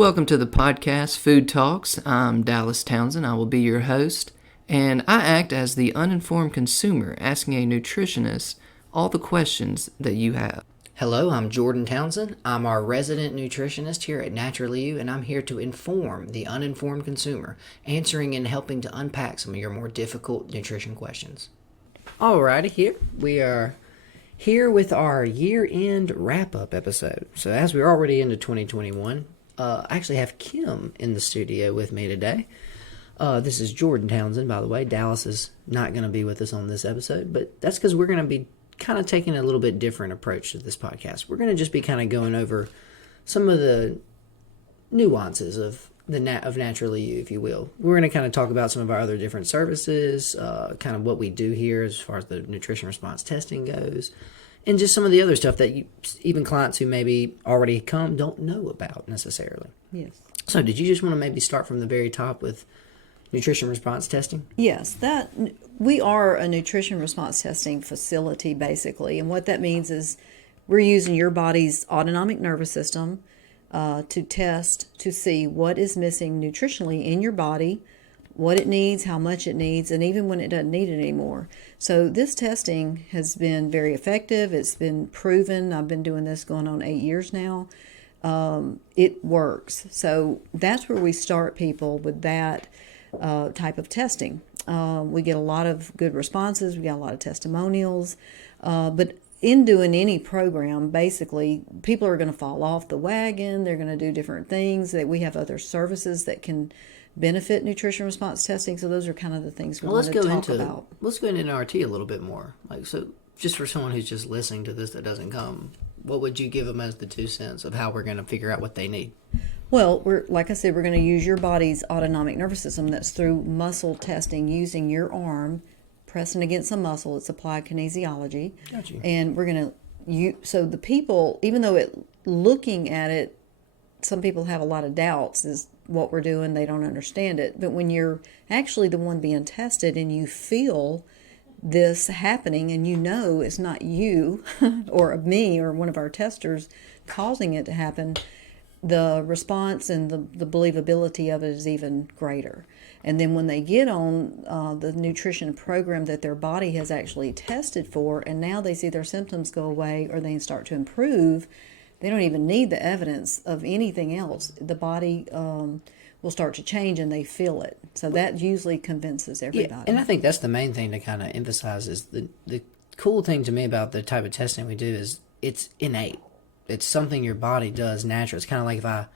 Welcome to the podcast, Food Talks. I'm Dallas Townsend. I will be your host, and I act as the uninformed consumer asking a nutritionist all the questions that you have. Hello, I'm Jordan Townsend. I'm our resident nutritionist here at Naturally You, and I'm here to inform the uninformed consumer, answering and helping to unpack some of your more difficult nutrition questions. Alrighty, we are here with our year-end wrap-up episode. So as we're already into 2021, I actually have Kim in the studio with me today. This is Jordan Townsend, by the way. Dallas is not going to be with us on this episode, but that's because we're going to be kind of taking a little bit different approach to this podcast. We're going to just be kind of going over some of the nuances of Naturally You, if you will. We're going to kind of talk about some of our other different services, kind of what we do here as far as the nutrition response testing goes, and just some of the other stuff that even clients who maybe already come don't know about necessarily. Yes. So did you just want to maybe start from the very top with nutrition response testing? Yes, we are a nutrition response testing facility, basically. And what that means is we're using your body's autonomic nervous system to test to see what is missing nutritionally in your body, what it needs, how much it needs, and even when it doesn't need it anymore. So this testing has been very effective. It's been proven. I've been doing this going on 8 years now. It works. So that's where we start people with that type of testing. We get a lot of good responses. We got a lot of testimonials. But in doing any program, basically, people are going to fall off the wagon. They're going to do different things. That we have other services that can benefit nutrition response testing. So those are kind of the things we want to talk about. Let's go into NRT a little bit more. So just for someone who's just listening to this that doesn't come, what would you give them as the 2 cents of how we're going to figure out what they need? Well, like I said, we're going to use your body's autonomic nervous system. That's through muscle testing, using your arm, pressing against a muscle. It's applied kinesiology. Got you. And we're going to so the people, even though looking at it, some people have a lot of doubts is what we're doing. They don't understand it. But when you're actually the one being tested and you feel this happening and you know it's not you or me or one of our testers causing it to happen, the response and the believability of it is even greater. And then when they get on the nutrition program that their body has actually tested for, and now they see their symptoms go away or they start to improve, they don't even need the evidence of anything else. The body will start to change and they feel it. So that usually convinces everybody. Yeah, and I think that's the main thing to kind of emphasize is the cool thing to me about the type of testing we do is it's innate. It's something your body does naturally. It's kind of like if I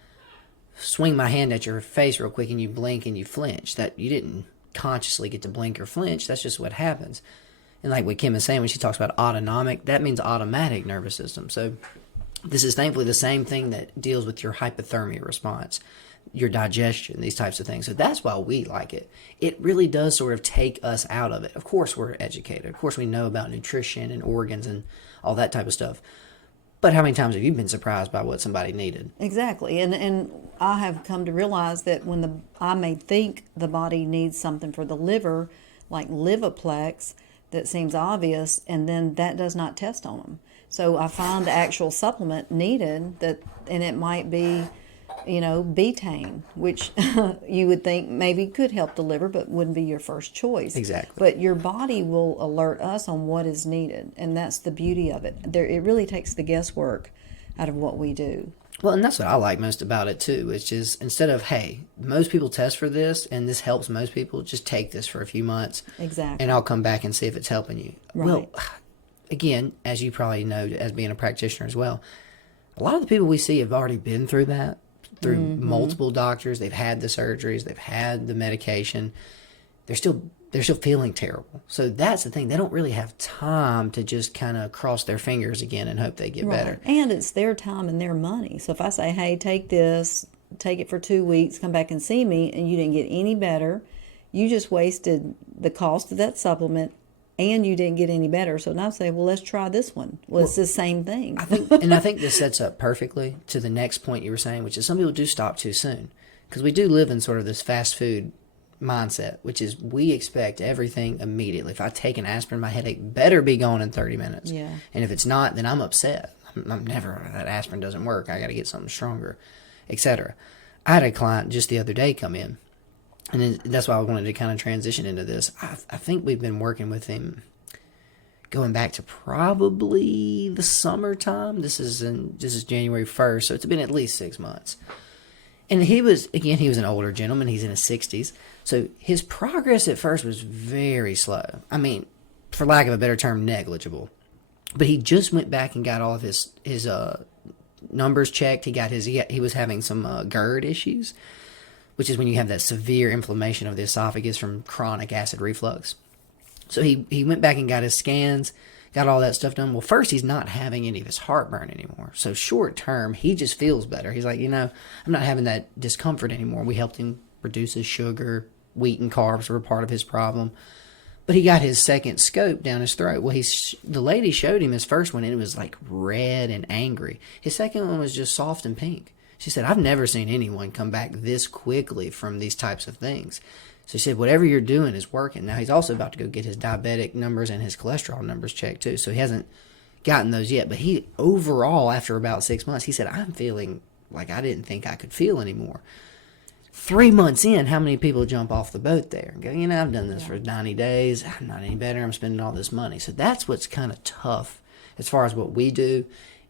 swing my hand at your face real quick and you blink and you flinch. That you didn't consciously get to blink or flinch. That's just what happens. And like what Kim is saying when she talks about autonomic, that means automatic nervous system. So this is thankfully the same thing that deals with your hypothermia response, your digestion, these types of things. So that's why we like it. It really does sort of take us out of it. Of course we're educated. Of course we know about nutrition and organs and all that type of stuff. But how many times have you been surprised by what somebody needed? Exactly. And I have come to realize that when I may think the body needs something for the liver, like Livoplex, that seems obvious, and then that does not test on them. So I find the actual supplement needed, and it might be, betaine, which you would think maybe could help the liver, but wouldn't be your first choice. Exactly. But your body will alert us on what is needed, and that's the beauty of it. It really takes the guesswork out of what we do. Well, and that's what I like most about it, too. It's just, instead of, hey, most people test for this, and this helps most people, just take this for a few months. Exactly. And I'll come back and see if it's helping you. Right. Well, again, as you probably know, as being a practitioner as well, a lot of the people we see have already been through that, through multiple doctors. They've had the surgeries. They've had the medication. They're still feeling terrible. So that's the thing. They don't really have time to just kind of cross their fingers again and hope they get better. And it's their time and their money. So if I say, hey, take this, take it for 2 weeks, come back and see me, and you didn't get any better, you just wasted the cost of that supplement and you didn't get any better. So now say, well, let's try this one. Well, it's the same thing. I think this sets up perfectly to the next point you were saying, which is some people do stop too soon. Because we do live in sort of this fast food mindset, which is we expect everything immediately. If I take an aspirin, my headache better be gone in 30 minutes. Yeah. And if it's not, then I'm upset. I'm never, that aspirin doesn't work. I got to get something stronger, etc. I had a client just the other day come in, and that's why I wanted to kind of transition into this. I think we've been working with him going back to probably the summertime. This is January 1st, so it's been at least 6 months. And he was an older gentleman. He's in his 60s. So his progress at first was very slow. I mean, for lack of a better term, negligible. But he just went back and got all of his numbers checked. He was having some GERD issues, which is when you have that severe inflammation of the esophagus from chronic acid reflux. So he went back and got his scans, got all that stuff done. Well, first, he's not having any of his heartburn anymore. So short term, he just feels better. He's like, I'm not having that discomfort anymore. We helped him reduce his sugar. Wheat and carbs were part of his problem. But he got his second scope down his throat. Well, the lady showed him his first one, and it was like red and angry. His second one was just soft and pink. She said, I've never seen anyone come back this quickly from these types of things. So she said, whatever you're doing is working. Now, he's also about to go get his diabetic numbers and his cholesterol numbers checked, too. So he hasn't gotten those yet. But he, overall, after about 6 months, he said, I'm feeling like I didn't think I could feel anymore. 3 months in, how many people jump off the boat there and go, I've done this for 90 days. I'm not any better. I'm spending all this money. So that's what's kind of tough as far as what we do,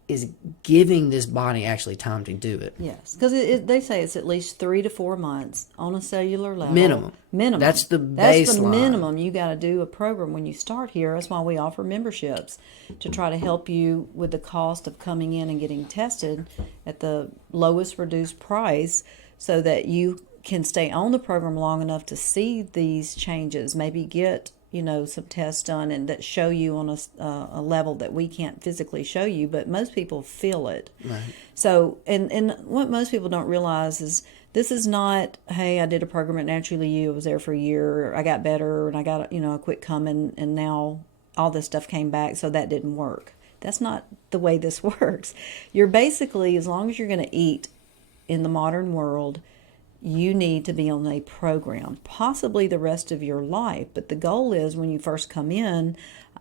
is giving this body actually time to do it. Yes, because they say it's at least 3 to 4 months on a cellular level. Minimum. That's the baseline. That's the minimum. You got to do a program when you start here. That's why we offer memberships, to try to help you with the cost of coming in and getting tested at the lowest reduced price, so that you can stay on the program long enough to see these changes. Maybe get some tests done and that show you on a level that we can't physically show you, but most people feel it. Right. So, and what most people don't realize is this is not, hey, I did a program at Naturally You, I was there for a year, I got better, and I got, I quit coming, and now all this stuff came back, so that didn't work. That's not the way this works. You're basically, as long as you're going to eat in the modern world, you need to be on a program, possibly the rest of your life. But the goal is, when you first come in,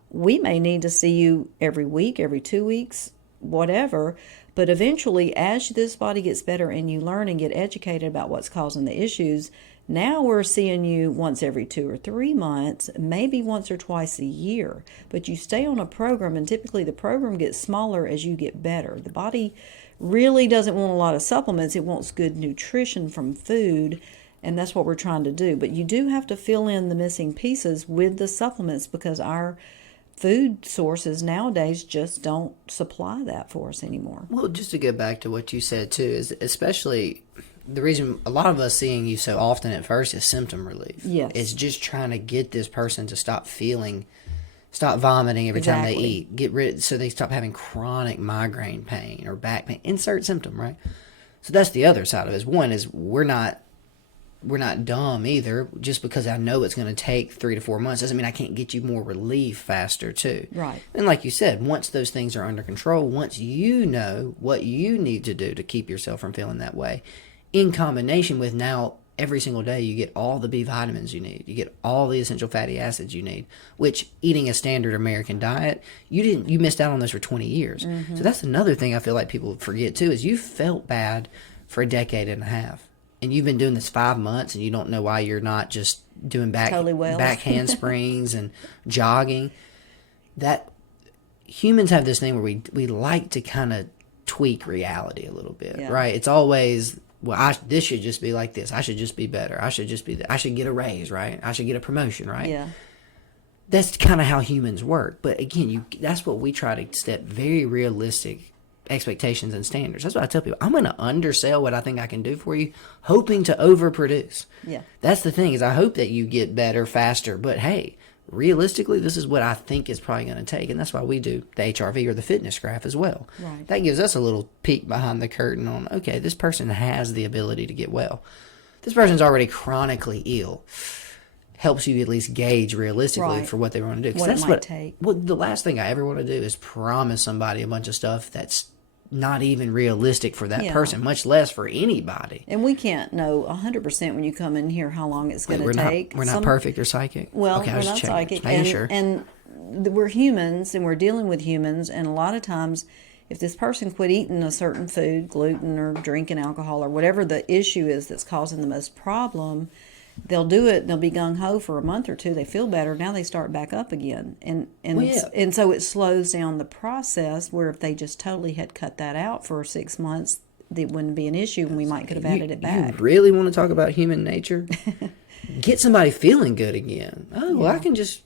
we may need to see you every week, every 2 weeks, whatever. But eventually, as this body gets better and you learn and get educated about what's causing the issues, now we're seeing you once every 2 or 3 months, maybe once or twice a year. But you stay on a program, and typically the program gets smaller as you get better. The body really doesn't want a lot of supplements. It wants good nutrition from food, and that's what we're trying to do. But you do have to fill in the missing pieces with the supplements, because our food sources nowadays just don't supply that for us anymore. Well, just to go back to what you said too, is especially the reason a lot of us seeing you so often at first is symptom relief. Yes. It's just trying to get this person to stop vomiting every time they eat. So they stop having chronic migraine pain or back pain. Insert symptom, right? So that's the other side of it. One is we're not dumb either. Just because I know it's going to take 3 to 4 months doesn't mean I can't get you more relief faster too. Right. And like you said, once those things are under control, once you know what you need to do to keep yourself from feeling that way, in combination with now every single day you get all the B vitamins you need, you get all the essential fatty acids you need, which eating a standard American diet, you missed out on those for 20 years. Mm-hmm. So that's another thing I feel like people forget too, is you felt bad for a decade and a half. And you've been doing this 5 months, and you don't know why you're not just doing back handsprings and jogging. That humans have this thing where we like to kind of tweak reality a little bit, right? It's always, well, this should just be like this. I should just be better. I should get a raise, right? I should get a promotion, right? Yeah. That's kind of how humans work. But again, that's what we try to set very realistic expectations and standards. That's what I tell people. I'm going to undersell what I think I can do for you, hoping to overproduce. Yeah. That's the thing, is I hope that you get better faster. But hey, realistically, this is what I think is probably going to take. And that's why we do the HRV or the fitness graph as well. Right. That gives us a little peek behind the curtain on, okay, this person has the ability to get well. This person's already chronically ill. Helps you at least gauge realistically for what they want to do. What it might take. Well, the last thing I ever want to do is promise somebody a bunch of stuff that's not even realistic for that person, much less for anybody. And we can't know 100% when you come in here how long it's going to take. We're not perfect or psychic. Well, okay, we're not psychic. Sure. And we're humans, and we're dealing with humans, and a lot of times if this person quit eating a certain food, gluten or drinking alcohol or whatever the issue is that's causing the most problem, they'll do it. They'll be gung ho for a month or two. They feel better. Now they start back up again, and so it slows down the process. Where if they just totally had cut that out for 6 months, it wouldn't be an issue, and we might could have added it back. You really want to talk about human nature? Get somebody feeling good again. Oh, well, I can just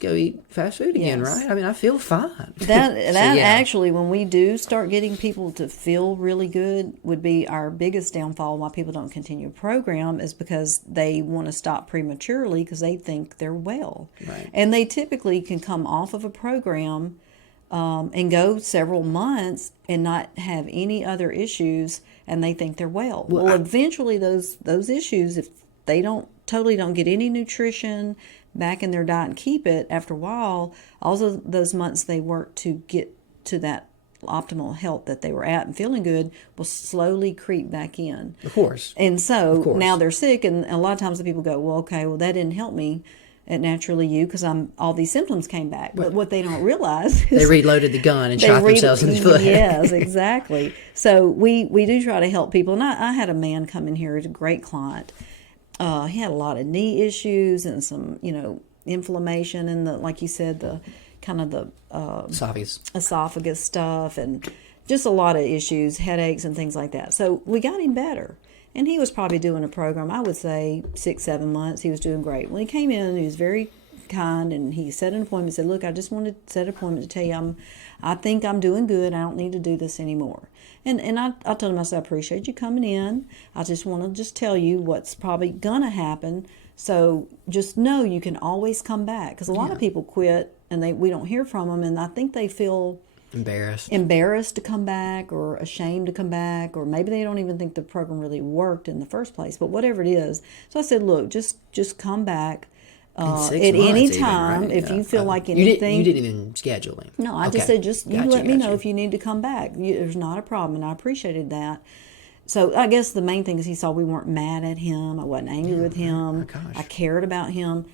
go eat fast food again, right? I mean, I feel fine. That actually, when we do start getting people to feel really good, would be our biggest downfall. Why people don't continue a program is because they want to stop prematurely because they think they're well, right? And they typically can come off of a program and go several months and not have any other issues, and they think they're well. Well, eventually those issues, if they don't get any nutrition back in their diet and keep it, after a while, also those months they work to get to that optimal health that they were at and feeling good will slowly creep back in. Of course. And so now they're sick, and a lot of times the people go, well, okay, well, that didn't help me at Naturally You because all these symptoms came back. But what they don't realize is they reloaded the gun and shot themselves in the foot. Yes, exactly. So we do try to help people. And I had a man come in here, he's a great client. He had a lot of knee issues and some, inflammation and like you said, the kind of the esophagus stuff and just a lot of issues, headaches and things like that. So we got him better. And he was probably doing a program, I would say 6-7 months. He was doing great. When he came in, he was very kind, and he set an appointment, said, look, I just wanted to set an appointment to tell you I think I'm doing good. I don't need to do this anymore. And I told him, I said, I appreciate you coming in. I just want to tell you what's probably going to happen. So just know you can always come back. Because a lot of people quit, and we don't hear from them, and I think they feel embarrassed to come back or ashamed to come back, or maybe they don't even think the program really worked in the first place, but whatever it is. So I said, look, just come back at any time, right? If you feel like anything. You didn't even schedule him. No, I just said, you let me know if you need to come back. There's not a problem, and I appreciated that. So I guess the main thing is he saw we weren't mad at him. I wasn't angry with him. I cared about him.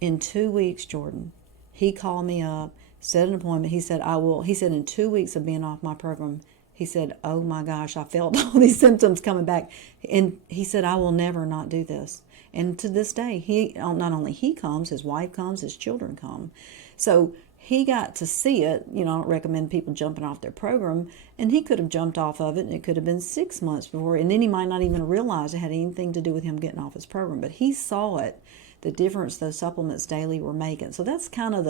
In 2 weeks, Jordan, he called me up, set an appointment. He said, he said, in 2 weeks of being off my program, he said, oh my gosh, I felt all these symptoms coming back. And he said, I will never not do this. And to this day, not only he comes, his wife comes, his children come. So he got to see it. I don't recommend people jumping off their program. And he could have jumped off of it, and it could have been 6 months before. And then he might not even realize it had anything to do with him getting off his program. But he saw it, the difference those supplements daily were making. So that's kind of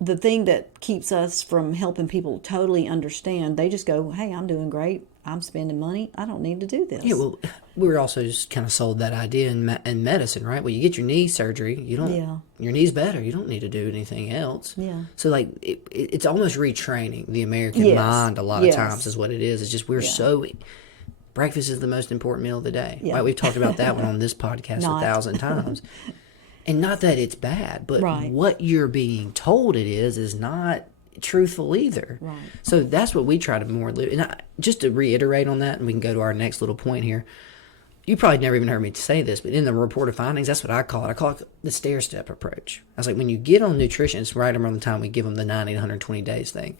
the thing that keeps us from helping people totally understand. They just go, hey, I'm doing great. I'm spending money. I don't need to do this. Yeah, well, we were also just kind of sold that idea in medicine, right? Well, you get your knee surgery, your knee's better. You don't need to do anything else. Yeah. So, like, it's almost retraining the American mind a lot of times is what it is. It's just we're so... Breakfast is the most important meal of the day. Yeah. Right? We've talked about that one on this podcast 1,000 times. And not that it's bad, but what you're being told it is not truthful either. Right. So that's what we try to more live. And just to reiterate on that, and we can go to our next little point here. You probably never even heard me say this, but in the report of findings, that's what I call it. I call it the stair-step approach. I was like, when you get on nutrition, it's right around the time we give them the 90 to 120 days thing.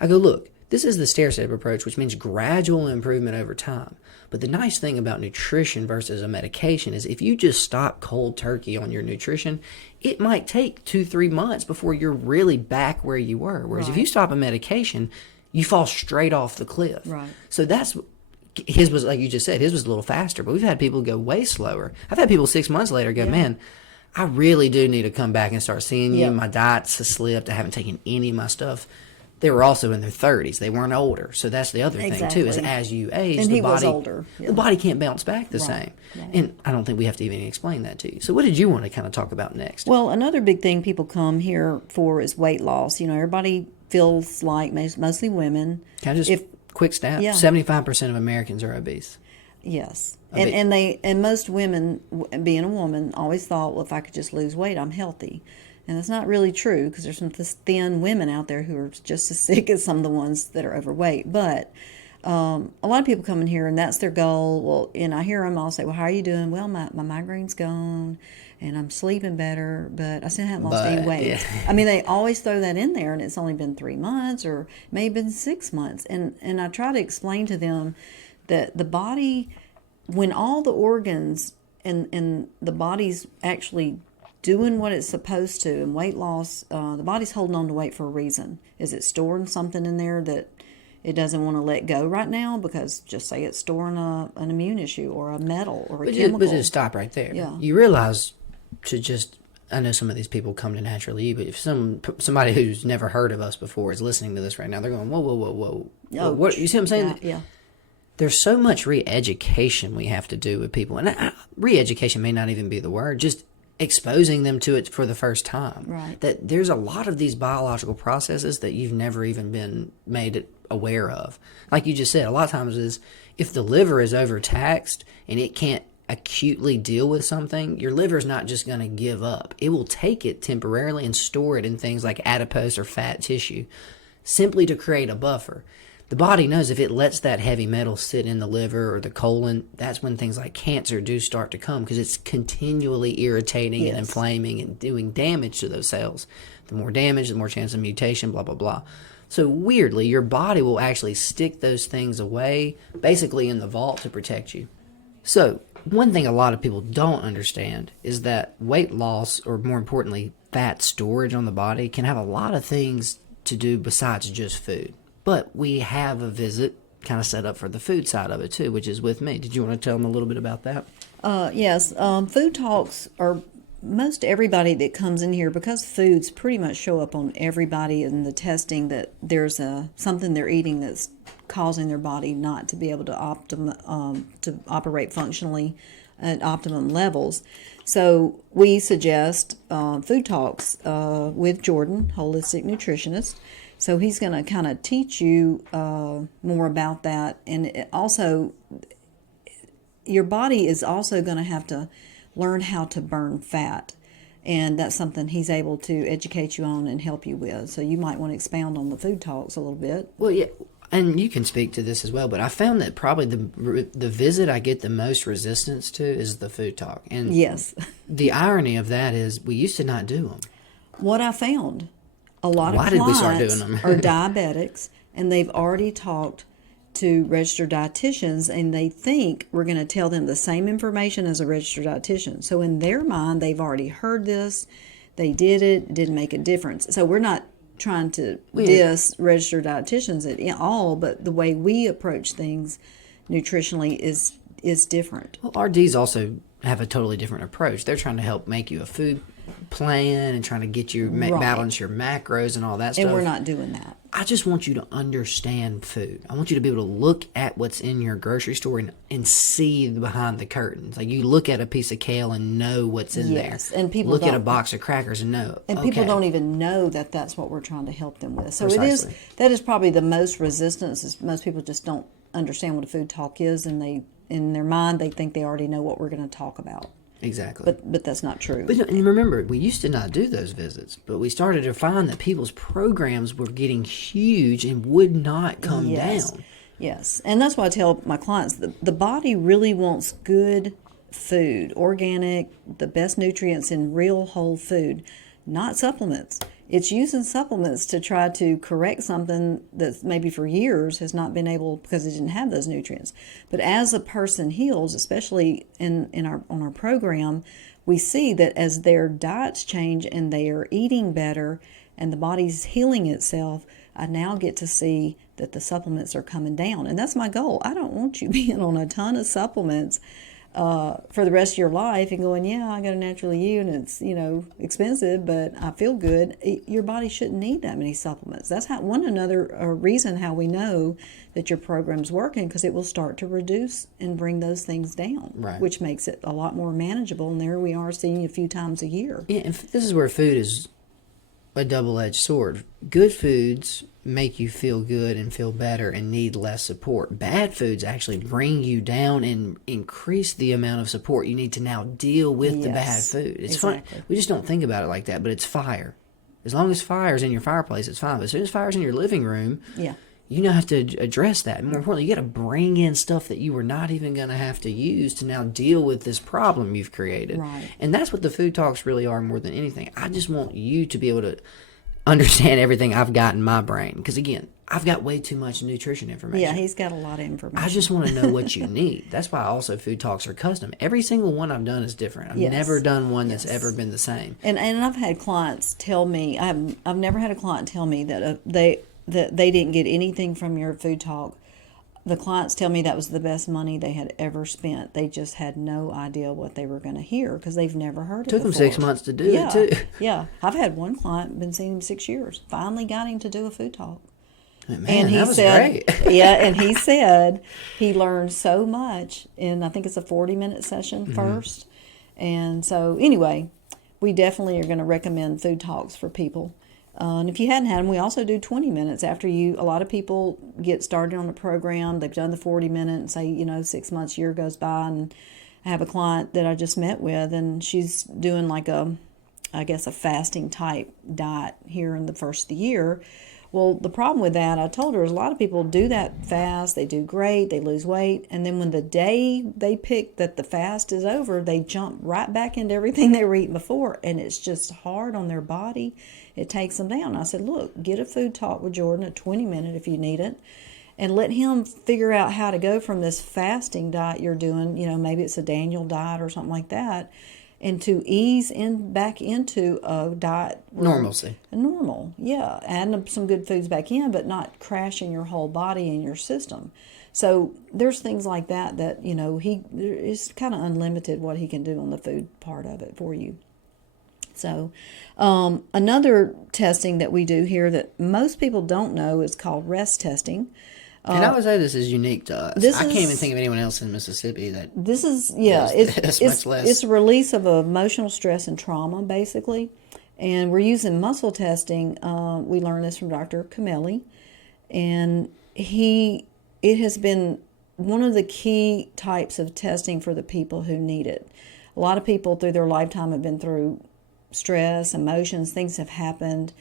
I go, look, this is the stair-step approach, which means gradual improvement over time. But the nice thing about nutrition versus a medication is if you just stop cold turkey on your nutrition, it might take 2-3 months before you're really back where you were. Whereas if you stop a medication, you fall straight off the cliff. Right. So his was, like you just said, his was a little faster, but we've had people go way slower. I've had people 6 months later go, man, I really do need to come back and start seeing you. My diet's slipped. I haven't taken any of my stuff. They were also in their 30s. They weren't older. So that's the other thing, too, is as you age, and the body was older. Yeah. The body can't bounce back the same. Right. And I don't think we have to even explain that to you. So what did you want to kind of talk about next? Well, another big thing people come here for is weight loss. Everybody feels like, mostly women. Quick stat, 75% of Americans are obese. Yes. And most women, being a woman, always thought, well, if I could just lose weight, I'm healthy. And that's not really true, because there's some thin women out there who are just as sick as some of the ones that are overweight. But a lot of people come in here and that's their goal. Well, and I hear them all say, well, how are you doing? Well, my migraine's gone and I'm sleeping better, but I still haven't lost any weight. Yeah. I mean, they always throw that in there, and it's only been 3 months or maybe been 6 months. And I try to explain to them that the body, when all the organs and the body's actually doing what it's supposed to, and weight loss, the body's holding on to weight for a reason. Is it storing something in there that it doesn't want to let go right now? Because just say it's storing an immune issue or a metal or a chemical. But just stop right there. Yeah. You realize I know some of these people come to Naturally You, but if somebody who's never heard of us before is listening to this right now, they're going, whoa. Oh, what, you see what I'm saying? Yeah. There's so much re-education we have to do with people. And re-education may not even be the word, just exposing them to it for the first time. Right. That there's a lot of these biological processes that you've never even been made aware of. Like you just said, a lot of times is if the liver is overtaxed and it can't acutely deal with something, your liver's not just going to give up. It will take it temporarily and store it in things like adipose or fat tissue simply to create a buffer. The body knows if it lets that heavy metal sit in the liver or the colon, that's when things like cancer do start to come because it's continually irritating and inflaming and doing damage to those cells. The more damage, the more chance of mutation, blah, blah, blah. So weirdly, your body will actually stick those things away, basically in the vault to protect you. So one thing a lot of people don't understand is that weight loss, or more importantly, fat storage on the body, can have a lot of things to do besides just food. But we have a visit kind of set up for the food side of it too, which is with me. Did you want to tell them a little bit about that? Yes. Food talks are most everybody that comes in here, because foods pretty much show up on everybody in the testing, that there's something they're eating that's causing their body not to be able to operate functionally at optimum levels. So we suggest food talks with Jordan, holistic nutritionist. So he's going to kind of teach you more about that. And also, your body is also going to have to learn how to burn fat. And that's something he's able to educate you on and help you with. So you might want to expound on the food talks a little bit. Well, yeah, and you can speak to this as well, but I found that probably the visit I get the most resistance to is the food talk. And yes. The irony of that is we used to not do them. What I found, a lot Why of did we start clients doing them? are diabetics, and they've already talked to registered dietitians, and they think we're going to tell them the same information as a registered dietitian. So in their mind, they've already heard this, they did it didn't make a difference. So we're not trying to diss registered dietitians at all, but the way we approach things nutritionally is different. Well, RDs also have a totally different approach. They're trying to help make you a food plan and trying to get you balance your macros and all that stuff. And we're not doing that. I just want you to understand food. I want you to be able to look at what's in your grocery store and see behind the curtains. Like you look at a piece of kale and know what's in there. And people look at a box of crackers and know. And okay. people don't even know that that's what we're trying to help them with. So Precisely. that is probably the most resistance. Is most people just don't understand what a food talk is, and they in their mind they think they already know what we're going to talk about. Exactly. But that's not true. But and remember, we used to not do those visits, but we started to find that people's programs were getting huge and would not come down. Yes. And that's why I tell my clients, the body really wants good food, organic, the best nutrients in real whole food, not supplements. It's using supplements to try to correct something that maybe for years has not been able, because it didn't have those nutrients. But as a person heals, especially on our program, we see that as their diets change and they are eating better and the body's healing itself, I now get to see that the supplements are coming down. And that's my goal. I don't want you being on a ton of supplements for the rest of your life and going, yeah, I got a Naturally You and it's, expensive, but I feel good. Your body shouldn't need that many supplements. That's another reason how we know that your program's working, because it will start to reduce and bring those things down, right, which makes it a lot more manageable. And there we are seeing you a few times a year. Yeah, and this is where food is a double-edged sword. Good foods make you feel good and feel better and need less support. Bad foods actually bring you down and increase the amount of support you need to now deal with the bad food. It's exactly. fun. We just don't think about it like that, but it's fire. As long as fire's in your fireplace, it's fine. But as soon as fire's in your living room, you now have to address that. And more importantly, you got to bring in stuff that you were not even going to have to use to now deal with this problem you've created. Right. And that's what the food talks really are more than anything. I just want you to be able to understand everything I've got in my brain. Because again, I've got way too much nutrition information. Yeah, he's got a lot of information. I just want to know what you need. That's why also food talks are custom. Every single one I've done is different. I've never done one that's ever been the same. And I've had clients tell me, I've never had a client tell me that they didn't get anything from your food talk. The clients tell me that was the best money they had ever spent. They just had no idea what they were going to hear because they've never heard it before. Took them 6 months to do it too. Yeah, I've had one client, been seeing him 6 years, finally got him to do a food talk. Man, And he that was said, great. yeah, and he said he learned so much in, I think it's a 40-minute session first. And so anyway, we definitely are going to recommend food talks for people. And if you hadn't had them, we also do 20 minutes after you. A lot of people get started on the program. They've done the 40-minute and say, 6 months, year goes by. And I have a client that I just met with, and she's doing like a fasting type diet here in the first of the year. Well, the problem with that, I told her, is a lot of people do that fast. They do great. They lose weight. And then when the day they pick that the fast is over, they jump right back into everything they were eating before. And it's just hard on their body. It takes them down. I said, look, get a food talk with Jordan, a 20-minute if you need it, and let him figure out how to go from this fasting diet you're doing, maybe it's a Daniel diet or something like that, and to ease back into a diet. Normalcy. Normal, yeah. Adding some good foods back in, but not crashing your whole body and your system. So there's things like that it's kind of unlimited what he can do on the food part of it for you. So another testing that we do here that most people don't know is called rest testing. And I would say this is unique to us. I can't even think of anyone else in Mississippi that this is much less. It's a release of emotional stress and trauma, basically. And we're using muscle testing. We learned this from Dr. Camelli, and it has been one of the key types of testing for the people who need it. A lot of people through their lifetime have been through stress, emotions, things have happened.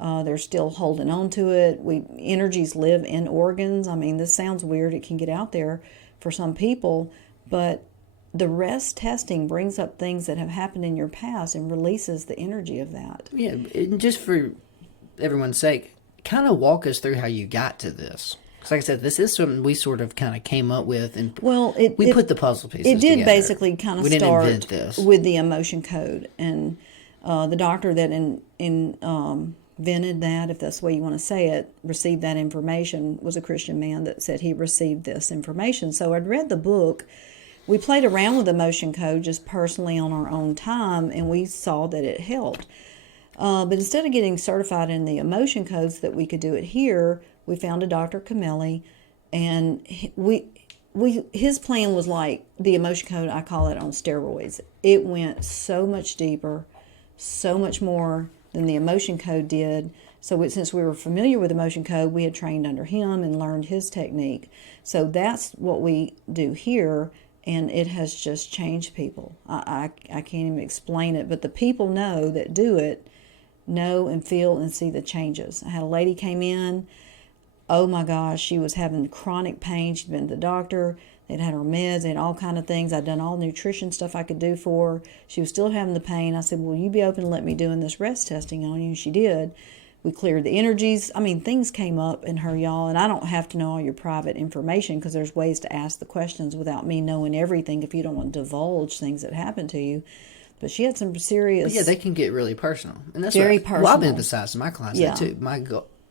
They're still holding on to it. Energies live in organs. I mean, this sounds weird. It can get out there for some people, but the rest testing brings up things that have happened in your past and releases the energy of that. Yeah, and just for everyone's sake, kind of walk us through how you got to this. Because like I said, this is something we sort of kind of came up with, and we put the puzzle pieces together. It did together. basically kind of start invent this. With the emotion code. And the doctor that invented that, if that's the way you want to say it, received that information, was a Christian man that said he received this information. So I'd read the book. We played around with emotion code just personally on our own time, and we saw that it helped. But instead of getting certified in the emotion codes that we could do it here, we found a Dr. Camelli, and his plan was like the emotion code, I call it, on steroids. It went so much deeper, so much more than the emotion code did. So since we were familiar with emotion code, we had trained under him and learned his technique. So that's what we do here, and it has just changed people. I can't even explain it, but the people that do it know and feel and see the changes. I had a lady came in. Oh my gosh, she was having chronic pain. She'd been to the doctor. They'd had her meds. They had all kind of things. I'd done all nutrition stuff I could do for her. She was still having the pain. I said, will you be open to let me doing this rest testing on you? And she did. We cleared the energies. I mean, things came up in her, y'all. And I don't have to know all your private information because there's ways to ask the questions without me knowing everything if you don't want to divulge things that happened to you. But she had some serious... But yeah, they can get really personal. And that's very personal. Well, I've emphasized to my clients that too.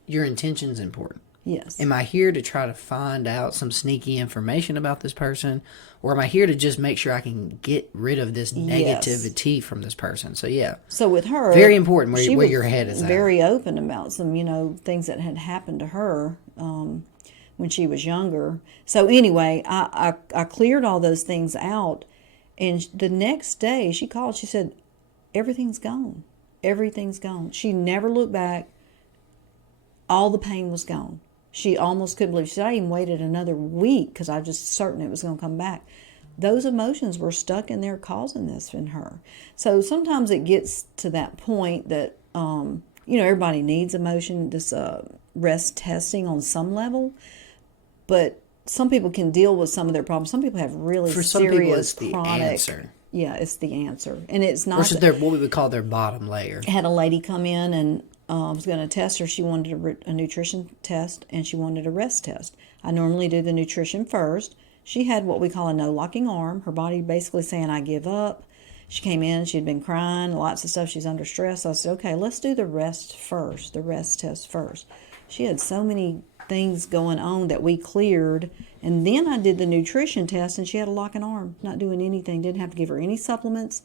Your intention's important. Yes. Am I here to try to find out some sneaky information about this person? Or am I here to just make sure I can get rid of this negativity from this person? So, yeah. So, with her... Very important where your head is at. Very open about some, things that had happened to her when she was younger. So, anyway, I cleared all those things out. And the next day, she called. She said, everything's gone. Everything's gone. She never looked back. All the pain was gone. She almost couldn't believe. She said, I even waited another week because I was just certain it was going to come back. Those emotions were stuck in there causing this in her. So sometimes it gets to that point that, everybody needs emotion. This rest testing on some level, but some people can deal with some of their problems. Some people have really For some people, serious it's the chronic. answer. Yeah, it's the answer, and it's not. Versus their, what we would call their bottom layer. Had a lady come in and was going to test her. She wanted a nutrition test and she wanted a rest test. I normally do the nutrition first. She had what we call a no locking arm. Her body basically saying, I give up. She came in, she'd been crying, lots of stuff. She's under stress. So I said, okay, let's do the rest first, the rest test first. She had so many things going on that we cleared. And then I did the nutrition test and she had a locking arm, not doing anything, didn't have to give her any supplements.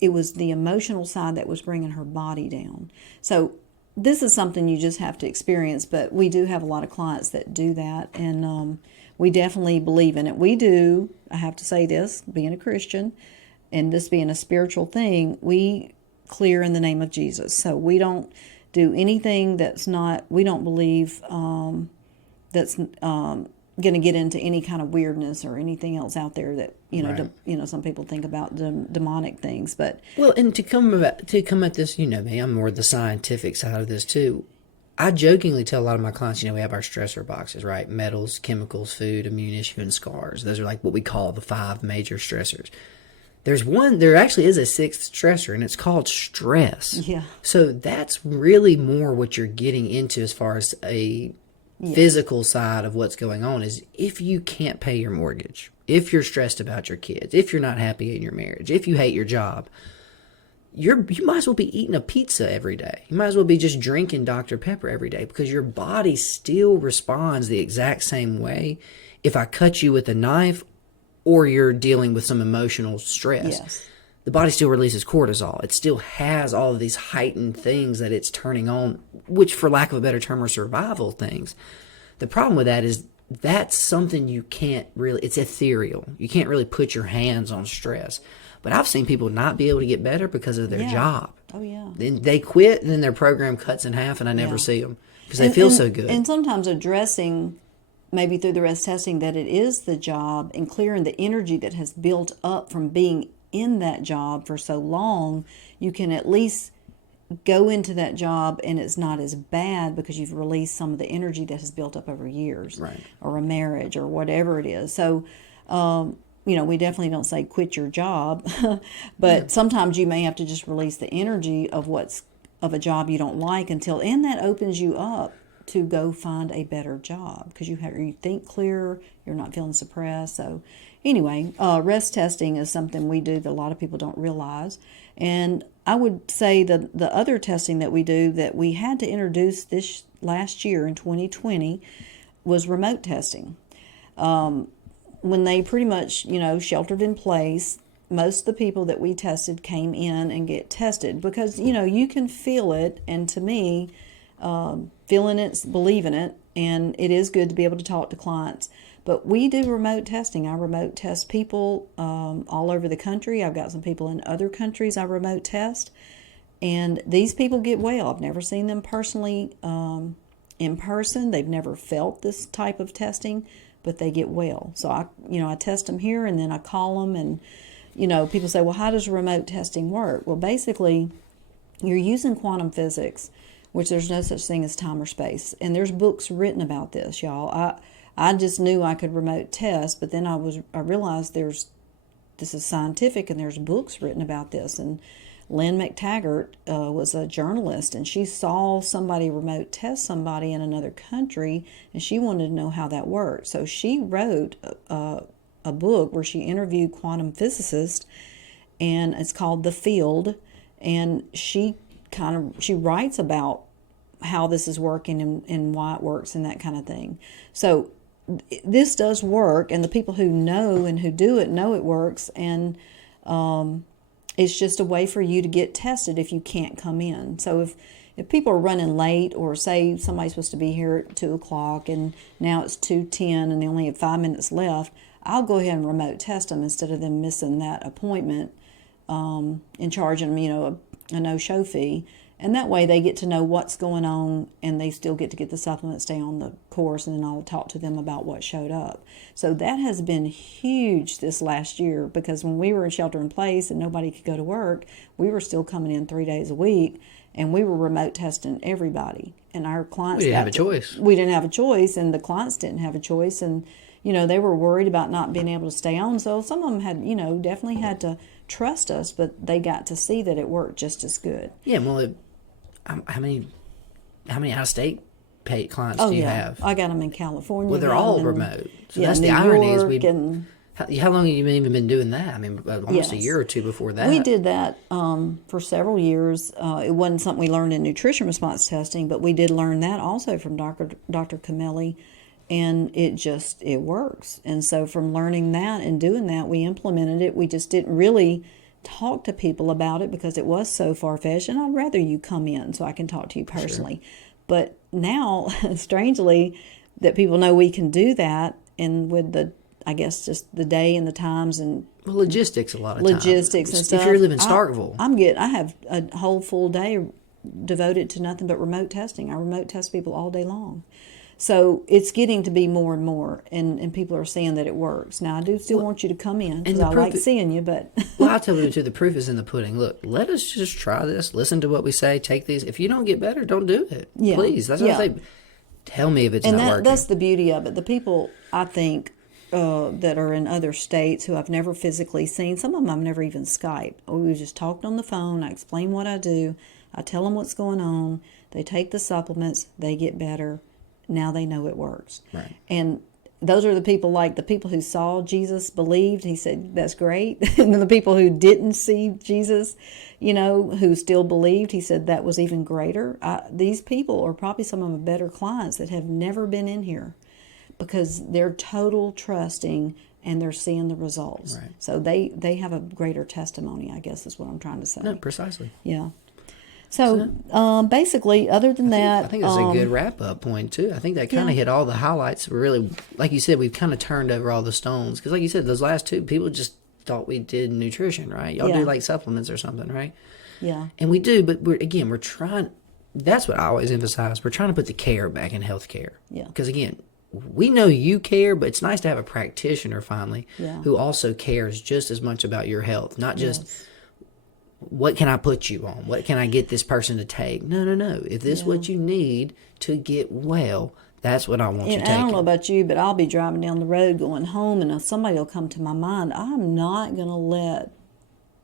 It was the emotional side that was bringing her body down. So this is something you just have to experience, but we do have a lot of clients that do that, and we definitely believe in it. We do, I have to say this, being a Christian and this being a spiritual thing, we clear in the name of Jesus. So we don't do anything that's not, we don't believe that's going to get into any kind of weirdness or anything else out there that Right. Some people think about demonic things, but Well, and to come at this, you know me, I'm more the scientific side of this too. I jokingly tell a lot of my clients, we have our stressor boxes, right? Metals, chemicals, food, immune issue, and scars. Those are like what we call the 5 major stressors. There actually is a 6th stressor, and it's called stress. Yeah. So that's really more what you're getting into as far as a physical side of what's going on is if you can't pay your mortgage, if you're stressed about your kids, if you're not happy in your marriage, if you hate your job, you might as well be eating a pizza every day. You might as well be just drinking Dr. Pepper every day because your body still responds the exact same way if I cut you with a knife or you're dealing with some emotional stress. yes. The body still releases cortisol. It still has all of these heightened things that it's turning on, which, for lack of a better term, are survival things. The problem with that is that's something you can't really, it's ethereal. You can't really put your hands on stress. But I've seen people not be able to get better because of their Yeah. job. Oh, yeah. Then they quit, and then their program cuts in half, and I never Yeah. see them because they feel so good. And sometimes addressing, maybe through the rest testing, that it is the job and clearing the energy that has built up from being in that job for so long, you can at least go into that job and it's not as bad because you've released some of the energy that has built up over years, Right. or a marriage or whatever it is. So, we definitely don't say quit your job, but sometimes you may have to just release the energy of a job you don't like and that opens you up to go find a better job because you think clearer, you're not feeling suppressed. So anyway, rest testing is something we do that a lot of people don't realize. And I would say that the other testing that we do that we had to introduce this last year in 2020 was remote testing. When they pretty much, sheltered in place, most of the people that we tested came in and get tested because, you can feel it. And to me, feeling it's believing it, and it is good to be able to talk to clients. But we do remote testing. I remote test people all over the country. I've got some people in other countries I remote test, and these people get well. I've never seen them personally in person. They've never felt this type of testing, but they get well. So I test them here, and then I call them, and people say, well, how does remote testing work? Well, basically, you're using quantum physics, which there's no such thing as time or space. And there's books written about this, y'all. I just knew I could remote test, but then I realized this is scientific and there's books written about this. And Lynn McTaggart was a journalist, and she saw somebody remote test somebody in another country, and she wanted to know how that worked. So she wrote a book where she interviewed quantum physicists, and it's called The Field, and she writes about how this is working and why it works and that kind of thing. So this does work, and the people who know and who do it know it works, and it's just a way for you to get tested if you can't come in. So if people are running late, or say somebody's supposed to be here at 2 o'clock and now it's 2:10 and they only have 5 minutes left, I'll go ahead and remote test them instead of them missing that appointment and charging them, a no-show fee. And that way they get to know what's going on, and they still get to get the supplements, stay on the course, and then I'll talk to them about what showed up. So that has been huge this last year, because when we were in shelter in place and nobody could go to work, we were still coming in 3 days a week, and we were remote testing everybody. And our clients We didn't have a choice. We didn't have a choice, and the clients didn't have a choice. And, they were worried about not being able to stay on. So some of them had, definitely had to trust us, but they got to see that it worked just as good. Yeah, well, how many out-of-state paid clients do you have? I got them in California. Well, they're all remote. So that's New the irony York is how long have you even been doing that? I mean, almost a year or two before that. We did that for several years. It wasn't something we learned in nutrition response testing, but we did learn that also from Dr. Camelli, and it works. And so from learning that and doing that, we implemented it. We just didn't really talk to people about it because it was so far-fetched, and I'd rather you come in so I can talk to you personally. Sure. But now, strangely, that people know we can do that, and with I guess just the day and the times and logistics a lot of logistics times. And stuff. If you're living in Starkville, I have a whole full day devoted to nothing but remote testing. I remote test people all day long. So it's getting to be more and more, and people are seeing that it works. Now, I do still want you to come in because I like seeing you, but... Well, I'll tell you too, the proof is in the pudding. Look, let us just try this, listen to what we say, take these. If you don't get better, don't do it. Yeah. Please. That's what I say. Tell me if it's not working. That's the beauty of it. The people, I think, that are in other states who I've never physically seen, some of them I've never even Skyped. We just talked on the phone, I explain what I do, I tell them what's going on, they take the supplements, they get better. Now they know it works. Right. And those are the people who saw Jesus, believed. He said, that's great. And then the people who didn't see Jesus, who still believed, he said that was even greater. These people are probably some of my better clients that have never been in here because they're total trusting and they're seeing the results. Right. So they have a greater testimony, I guess is what I'm trying to say. No, precisely. Yeah. So basically, other than that... I think that's a good wrap-up point, too. I think that kind of hit all the highlights. Really, like you said, we've kind of turned over all the stones. Because like you said, those last two, people just thought we did nutrition, right? Y'all do like supplements or something, right? Yeah. And we do, but we're trying... That's what I always emphasize. We're trying to put the care back in healthcare. Yeah. Because, again, we know you care, but it's nice to have a practitioner, finally, who also cares just as much about your health. Not just... What can I put you on? What can I get this person to take? No. If this is what you need to get well, that's what I want you taking. I don't know about you, but I'll be driving down the road going home, and somebody will come to my mind. I'm not going to let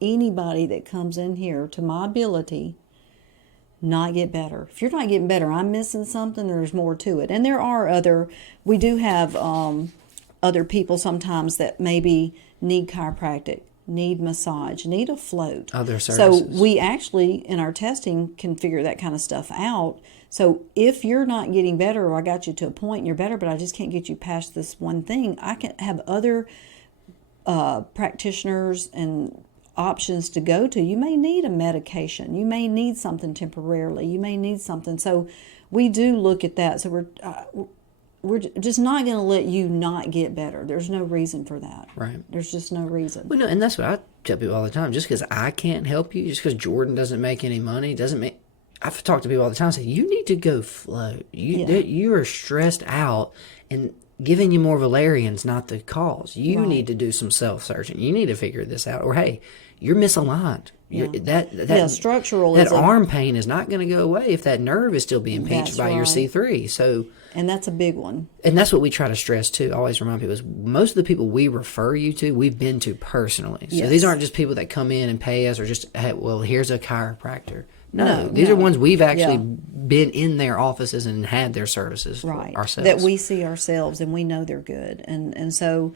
anybody that comes in here to my ability not get better. If you're not getting better, I'm missing something. There's more to it. And there are we do have other people sometimes that maybe need chiropractic, need massage, need a float. Other services. So we actually, in our testing, can figure that kind of stuff out. So if you're not getting better, or I got you to a point and you're better, but I just can't get you past this one thing, I can have other practitioners and options to go to. You may need a medication. You may need something temporarily. You may need something. So we do look at that. So we're just not going to let you not get better. There's no reason for that. Right. There's just no reason. Well, no, and that's what I tell people all the time. Just because I can't help you, just because Jordan doesn't make any money, doesn't make... I've talked to people all the time and say, you need to go float. You are stressed out, and giving you more valerian's not the cause. You need to do some self-searching. You need to figure this out. Or, hey, you're misaligned. Structural. That arm pain is not going to go away if that nerve is still being pinched by your C3. So... And that's a big one. And that's what we try to stress, too. I always remind people is most of the people we refer you to, we've been to personally. So these aren't just people that come in and pay us or just, hey, well, here's a chiropractor. No, these are ones we've actually been in their offices and had their services for ourselves. That we see ourselves and we know they're good. And so,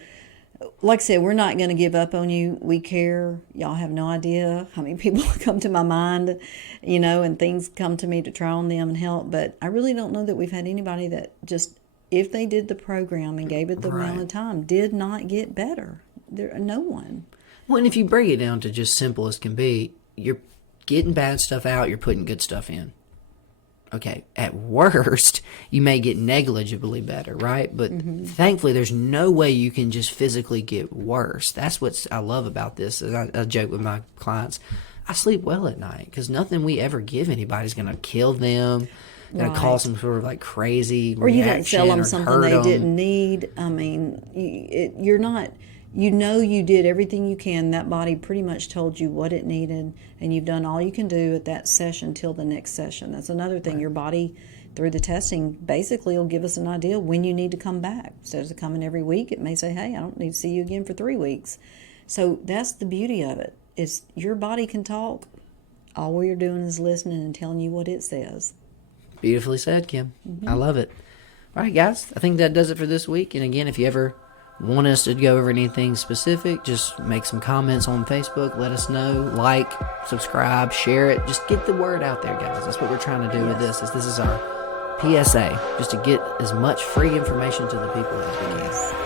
like I said, we're not going to give up on you. We care. Y'all have no idea how many people come to my mind, and things come to me to try on them and help. But I really don't know that we've had anybody that just, if they did the program and gave it the amount of time, did not get better. No one. Well, and if you break it down to just simple as can be, you're getting bad stuff out, you're putting good stuff in. Okay, at worst, you may get negligibly better, right? But thankfully, there's no way you can just physically get worse. That's what I love about this. I joke with my clients. I sleep well at night because nothing we ever give anybody is going to kill them, going to cause some sort of like crazy or reaction, you didn't sell them something they them. didn't need. I mean, you know you did everything you can. That body pretty much told you what it needed, and you've done all you can do at that session till the next session. That's another thing. Your body, through the testing, basically will give us an idea when you need to come back. Instead of coming every week, it may say, hey, I don't need to see you again for 3 weeks. So that's the beauty of it, is your body can talk. All we're doing is listening and telling you what it says. Beautifully said, Kim. I love it. All right, guys. I think that does it for this week. And again, if you ever want us to go over anything specific, just make some comments on Facebook. Let us know. Like, subscribe, share it. Just get the word out there, guys. That's what we're trying to do with this. This is our PSA, just to get as much free information to the people as we can.